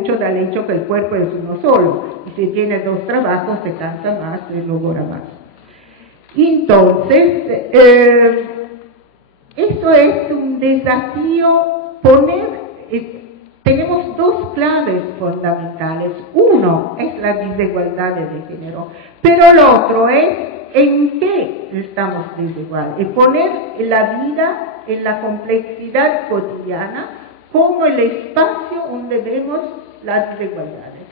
mucho del hecho que el cuerpo es uno solo, y si tiene dos trabajos se cansa más, se logra más. Entonces, esto es un desafío tenemos dos claves fundamentales. Uno es la desigualdad de género, pero el otro es en qué estamos desiguales, en poner la vida en la complejidad cotidiana como el espacio donde vemos las desigualdades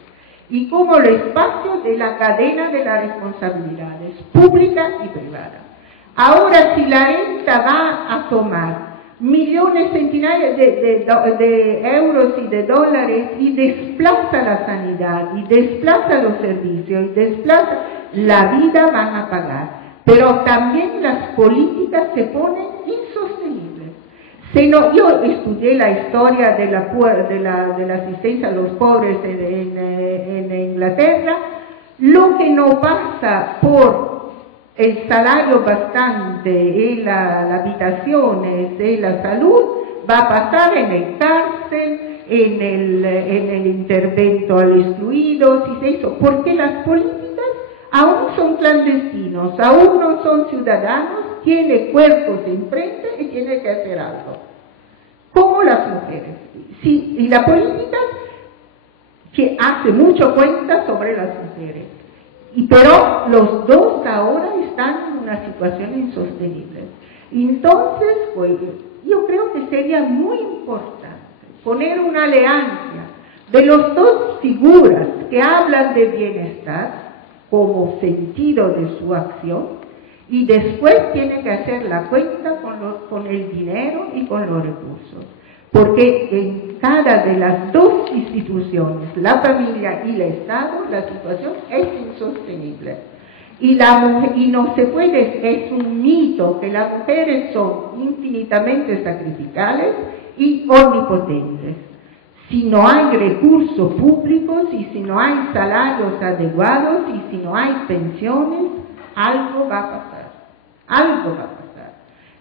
y como el espacio de la cadena de las responsabilidades pública y privada. Ahora, si la renta va a tomar millones, centenares de euros y de dólares y desplaza la sanidad, y desplaza los servicios, y desplaza la vida, van a pagar. Pero también las políticas se ponen insostenibles. Yo estudié la historia de la asistencia a los pobres en Inglaterra. Lo que no pasa por el salario bastante y las habitaciones y la salud va a pasar en el cárcel, en el intervento al excluido, porque las políticas aún son clandestinos, aún no son ciudadanos, tienen cuerpos enfrente y tienen que hacer algo. Como las mujeres. Sí, y la política que hace mucho cuenta sobre las mujeres. Pero los dos ahora están en una situación insostenible. Entonces, pues, yo creo que sería muy importante poner una alianza de las dos figuras que hablan de bienestar como sentido de su acción, y después tiene que hacer la cuenta con el dinero y con los recursos. Porque en cada de las dos instituciones, la familia y el Estado, la situación es insostenible. Y no se puede, es un mito que las mujeres son infinitamente sacrificales y omnipotentes. Si no hay recursos públicos y si no hay salarios adecuados y si no hay pensiones, algo va a pasar. Algo va a pasar.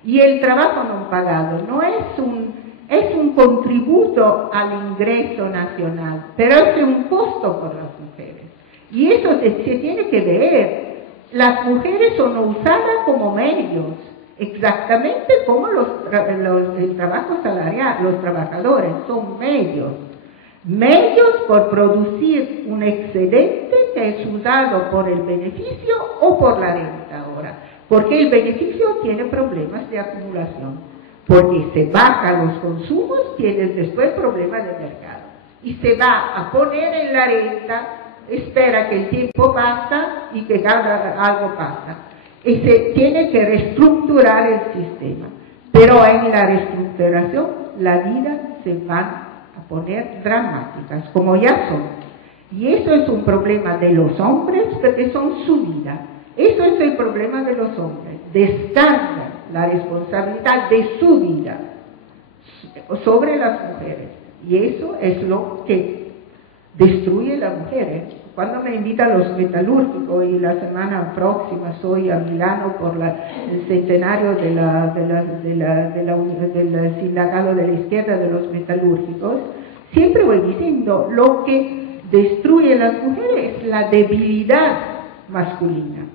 Y el trabajo no pagado no es un contributo al ingreso nacional, pero es un costo por las mujeres. Y eso se tiene que ver. Las mujeres son usadas como medios, exactamente como el trabajo salarial, los trabajadores son medios por producir un excedente que es usado por el beneficio o por la renta ahora, porque el beneficio tiene problemas de acumulación, porque se bajan los consumos, tienes después problemas de mercado, y se va a poner en la renta, espera que el tiempo pasa y que algo pasa, y se tiene que reestructurar el sistema, pero en la reestructuración la vida se va a poner dramáticas, como ya son, y eso es un problema de los hombres, porque son su vida, eso es el problema de los hombres, descargan la responsabilidad de su vida sobre las mujeres, y eso es lo que destruye a las mujeres. Cuando me invitan a los metalúrgicos, y la semana próxima soy a Milano por el centenario del sindicato de la izquierda de los metalúrgicos, siempre voy diciendo, lo que destruye a las mujeres es la debilidad masculina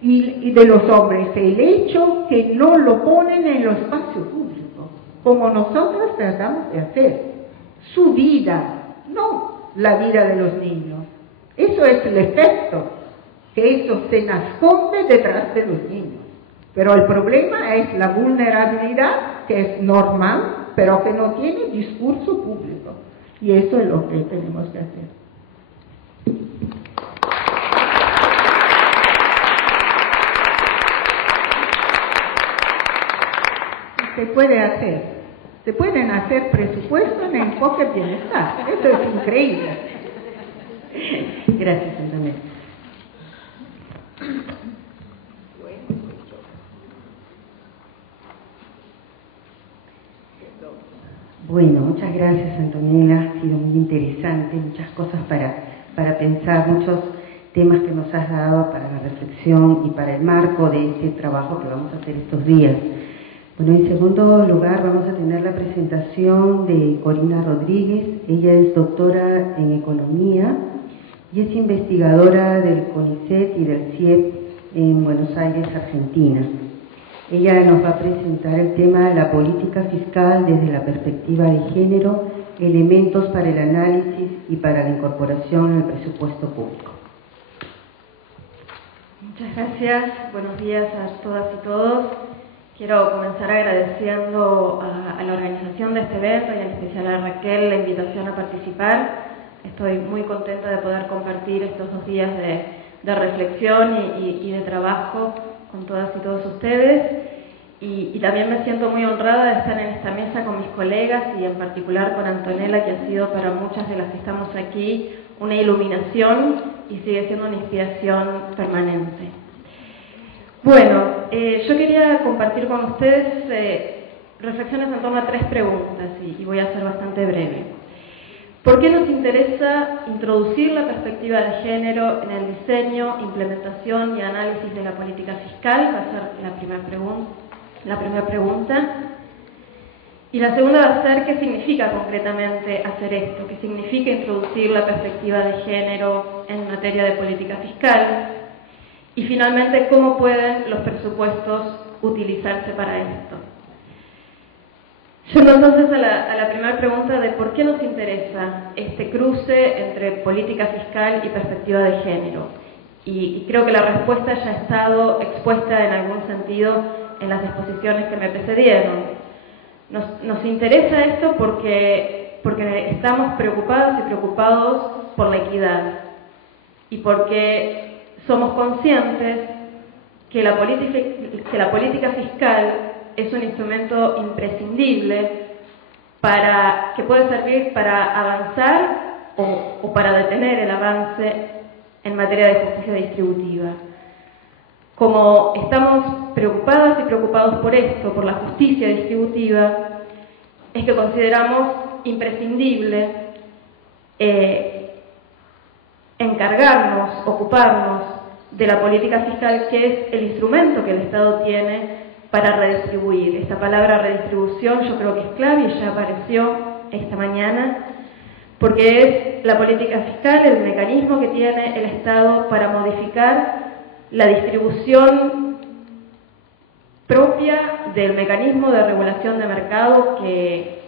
y de los hombres, el hecho que no lo ponen en el espacio público, como nosotros tratamos de hacer, su vida, no la vida de los niños. Eso es el efecto, que eso se esconde detrás de los niños. Pero el problema es la vulnerabilidad, que es normal, pero que no tiene discurso público. Y eso es lo que tenemos que hacer. Se puede hacer. Se pueden hacer presupuestos en enfoque bienestar. Eso es increíble. Gracias, Antonella. Bueno, muchas gracias, Antonella. Ha sido muy interesante, muchas cosas para pensar, muchos temas que nos has dado para la reflexión y para el marco de este trabajo que vamos a hacer estos días. Bueno, en segundo lugar vamos a tener la presentación de Corina Rodríguez. Ella es doctora en Economía y es investigadora del CONICET y del CIEP en Buenos Aires, Argentina. Ella nos va a presentar el tema la política fiscal desde la perspectiva de género, elementos para el análisis y para la incorporación al presupuesto público. Muchas gracias, buenos días a todas y todos. Quiero comenzar agradeciendo a la organización de este evento y en especial a Raquel la invitación a participar. Estoy muy contenta de poder compartir estos 2 días de reflexión y de trabajo con todas y todos ustedes. Y también me siento muy honrada de estar en esta mesa con mis colegas y en particular con Antonella, que ha sido para muchas de las que estamos aquí una iluminación y sigue siendo una inspiración permanente. Bueno, yo quería compartir con ustedes reflexiones en torno a 3 preguntas y voy a ser bastante breve. ¿Por qué nos interesa introducir la perspectiva de género en el diseño, implementación y análisis de la política fiscal? Va a ser la primera pregunta. Y la segunda va a ser qué significa concretamente hacer esto, qué significa introducir la perspectiva de género en materia de política fiscal. Y finalmente, cómo pueden los presupuestos utilizarse para esto. Yendo entonces a la primera pregunta de por qué nos interesa este cruce entre política fiscal y perspectiva de género. Y creo que la respuesta ya ha estado expuesta en algún sentido en las exposiciones que me precedieron. Nos interesa esto porque estamos preocupadas y preocupados por la equidad y porque somos conscientes que la política fiscal es un instrumento imprescindible que puede servir para avanzar o para detener el avance en materia de justicia distributiva. Como estamos preocupadas y preocupados por esto, por la justicia distributiva, es que consideramos imprescindible ocuparnos de la política fiscal, que es el instrumento que el Estado tiene para redistribuir. Esta palabra redistribución yo creo que es clave y ya apareció esta mañana, porque es la política fiscal el mecanismo que tiene el Estado para modificar la distribución propia del mecanismo de regulación de mercado que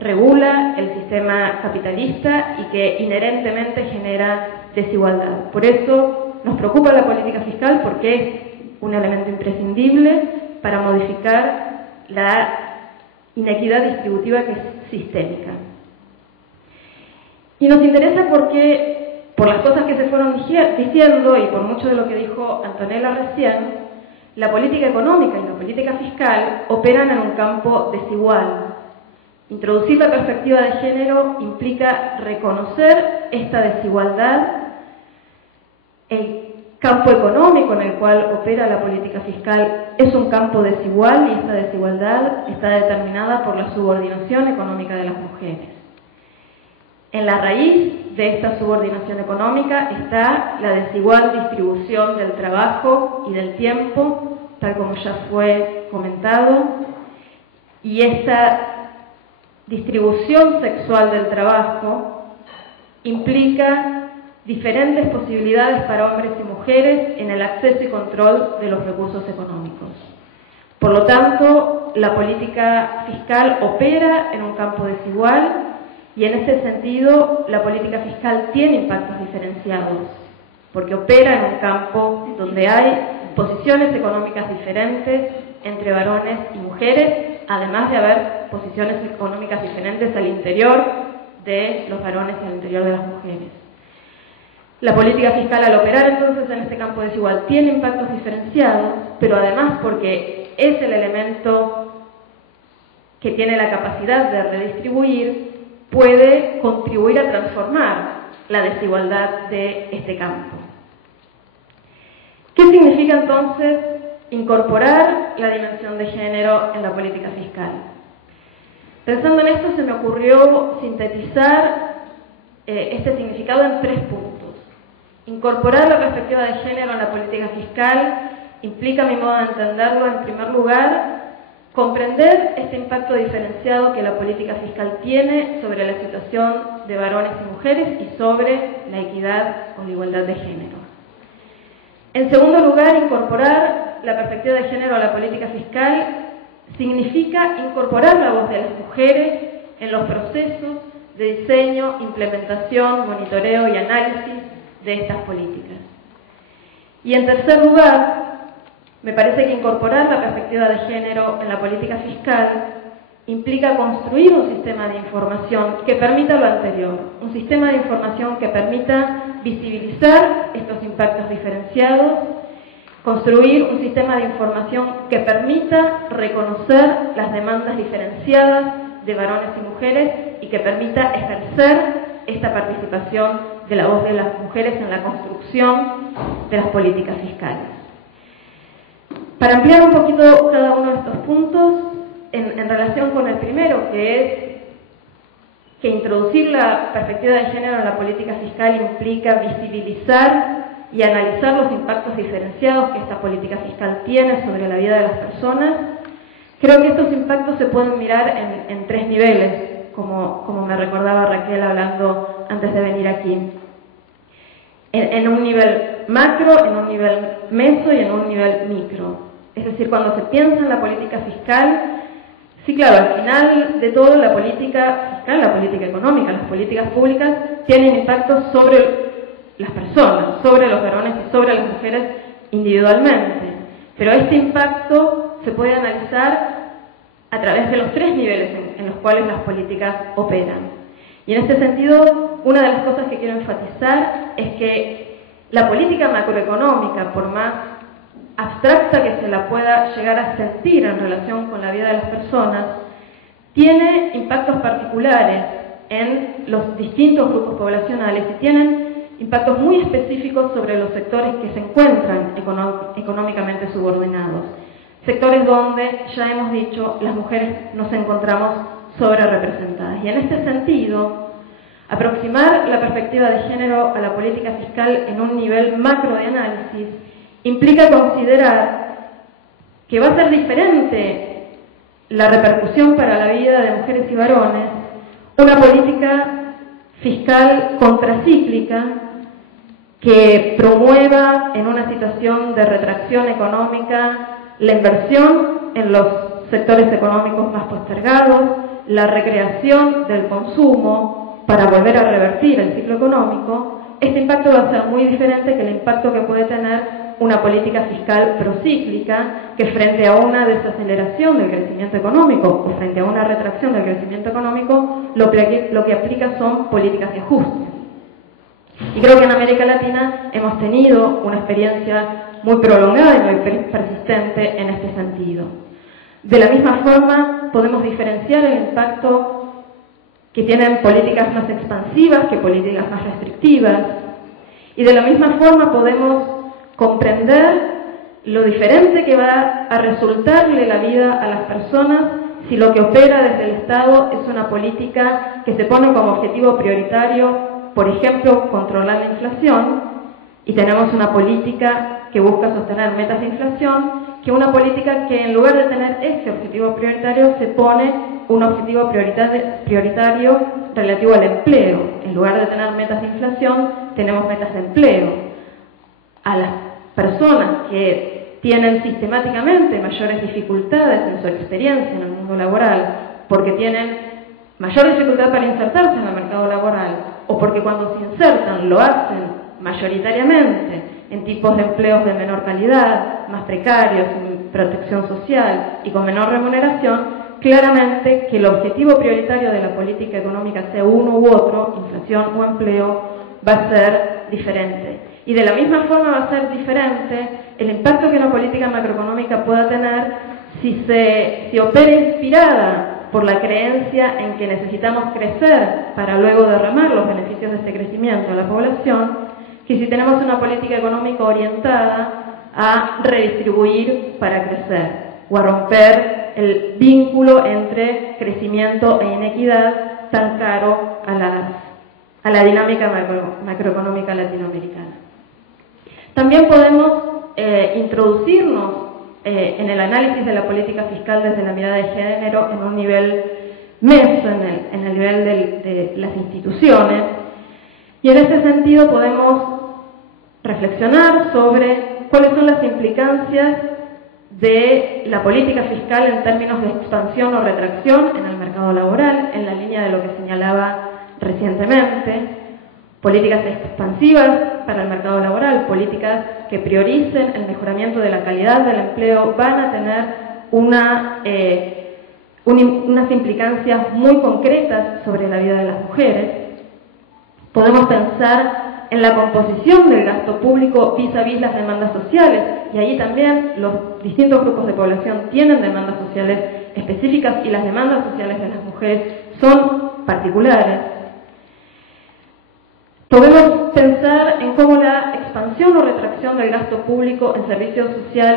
regula el sistema capitalista y que inherentemente genera desigualdad. Por eso nos preocupa la política fiscal, porque es un elemento imprescindible para modificar la inequidad distributiva que es sistémica. Y nos interesa porque, por las cosas que se fueron diciendo y por mucho de lo que dijo Antonella recién, la política económica y la política fiscal operan en un campo desigual. Introducir la perspectiva de género implica reconocer esta desigualdad. El campo económico en el cual opera la política fiscal es un campo desigual y esta desigualdad está determinada por la subordinación económica de las mujeres. En la raíz de esta subordinación económica está la desigual distribución del trabajo y del tiempo, tal como ya fue comentado, y esta distribución sexual del trabajo implica diferentes posibilidades para hombres y mujeres en el acceso y control de los recursos económicos. Por lo tanto, la política fiscal opera en un campo desigual y en ese sentido la política fiscal tiene impactos diferenciados, porque opera en un campo donde hay posiciones económicas diferentes entre varones y mujeres, además de haber posiciones económicas diferentes al interior de los varones y al interior de las mujeres. La política fiscal, al operar entonces en este campo desigual, tiene impactos diferenciados, pero además porque es el elemento que tiene la capacidad de redistribuir, puede contribuir a transformar la desigualdad de este campo. ¿Qué significa entonces incorporar la dimensión de género en la política fiscal? Pensando en esto, se me ocurrió sintetizar este significado en 3 puntos. Incorporar la perspectiva de género en la política fiscal implica, a mi modo de entenderlo, en primer lugar, comprender este impacto diferenciado que la política fiscal tiene sobre la situación de varones y mujeres y sobre la equidad o la igualdad de género. En segundo lugar, incorporar la perspectiva de género a la política fiscal significa incorporar la voz de las mujeres en los procesos de diseño, implementación, monitoreo y análisis de estas políticas. Y en tercer lugar, me parece que incorporar la perspectiva de género en la política fiscal implica construir un sistema de información que permita lo anterior, un sistema de información que permita visibilizar estos impactos diferenciados, construir un sistema de información que permita reconocer las demandas diferenciadas de varones y mujeres y que permita ejercer esta participación de la voz de las mujeres en la construcción de las políticas fiscales. Para ampliar un poquito cada uno de estos puntos, en relación con el primero, que es que introducir la perspectiva de género en la política fiscal implica visibilizar y analizar los impactos diferenciados que esta política fiscal tiene sobre la vida de las personas, creo que estos impactos se pueden mirar en tres niveles, como me recordaba Raquel hablando antes de venir aquí. En un nivel macro, en un nivel meso y en un nivel micro. Es decir, cuando se piensa en la política fiscal, sí, claro, al final de todo la política fiscal, la política económica, las políticas públicas tienen impactos sobre las personas, sobre los varones y sobre las mujeres individualmente. Pero este impacto se puede analizar a través de los tres niveles en los cuales las políticas operan. Y en este sentido, una de las cosas que quiero enfatizar es que la política macroeconómica, por más abstracta que se la pueda llegar a sentir en relación con la vida de las personas, tiene impactos particulares en los distintos grupos poblacionales y tienen impactos muy específicos sobre los sectores que se encuentran económicamente subordinados. Sectores donde, ya hemos dicho, las mujeres nos encontramos sobre representadas. Y en este sentido, aproximar la perspectiva de género a la política fiscal en un nivel macro de análisis implica considerar que va a ser diferente la repercusión para la vida de mujeres y varones una política fiscal contracíclica que promueva en una situación de retracción económica la inversión en los sectores económicos más postergados, la recreación del consumo para volver a revertir el ciclo económico. Este impacto va a ser muy diferente que el impacto que puede tener una política fiscal procíclica que frente a una desaceleración del crecimiento económico o frente a una retracción del crecimiento económico lo que aplica son políticas de ajuste. Y creo que en América Latina hemos tenido una experiencia muy prolongada y muy persistente en este sentido. De la misma forma, podemos diferenciar el impacto que tienen políticas más expansivas que políticas más restrictivas. Y de la misma forma podemos comprender lo diferente que va a resultarle la vida a las personas si lo que opera desde el Estado es una política que se pone como objetivo prioritario, por ejemplo, controlar la inflación, y tenemos una política que busca sostener metas de inflación, que una política que en lugar de tener ese objetivo prioritario se pone un objetivo prioritario relativo al empleo. En lugar de tener metas de inflación, tenemos metas de empleo. A las personas que tienen sistemáticamente mayores dificultades en su experiencia en el mundo laboral, porque tienen mayor dificultad para insertarse en el mercado laboral, o porque cuando se insertan lo hacen mayoritariamente en tipos de empleos de menor calidad, más precarios, sin protección social y con menor remuneración, claramente que el objetivo prioritario de la política económica, sea uno u otro, inflación o empleo, va a ser diferente. Y de la misma forma va a ser diferente el impacto que una política macroeconómica pueda tener si opera inspirada por la creencia en que necesitamos crecer para luego derramar los beneficios de ese crecimiento a la población, que si tenemos una política económica orientada a redistribuir para crecer o a romper el vínculo entre crecimiento e inequidad tan caro a la dinámica macroeconómica latinoamericana. También podemos introducirnos en el análisis de la política fiscal desde la mirada de género en un nivel meso, en el nivel de las instituciones. Y en ese sentido podemos reflexionar sobre cuáles son las implicancias de la política fiscal en términos de expansión o retracción en el mercado laboral, en la línea de lo que señalaba recientemente. Políticas expansivas para el mercado laboral, políticas que prioricen el mejoramiento de la calidad del empleo, van a tener unas implicancias muy concretas sobre la vida de las mujeres. Podemos pensar en la composición del gasto público vis a vis las demandas sociales, y ahí también los distintos grupos de población tienen demandas sociales específicas y las demandas sociales de las mujeres son particulares. Podemos pensar en cómo la expansión o retracción del gasto público en servicios sociales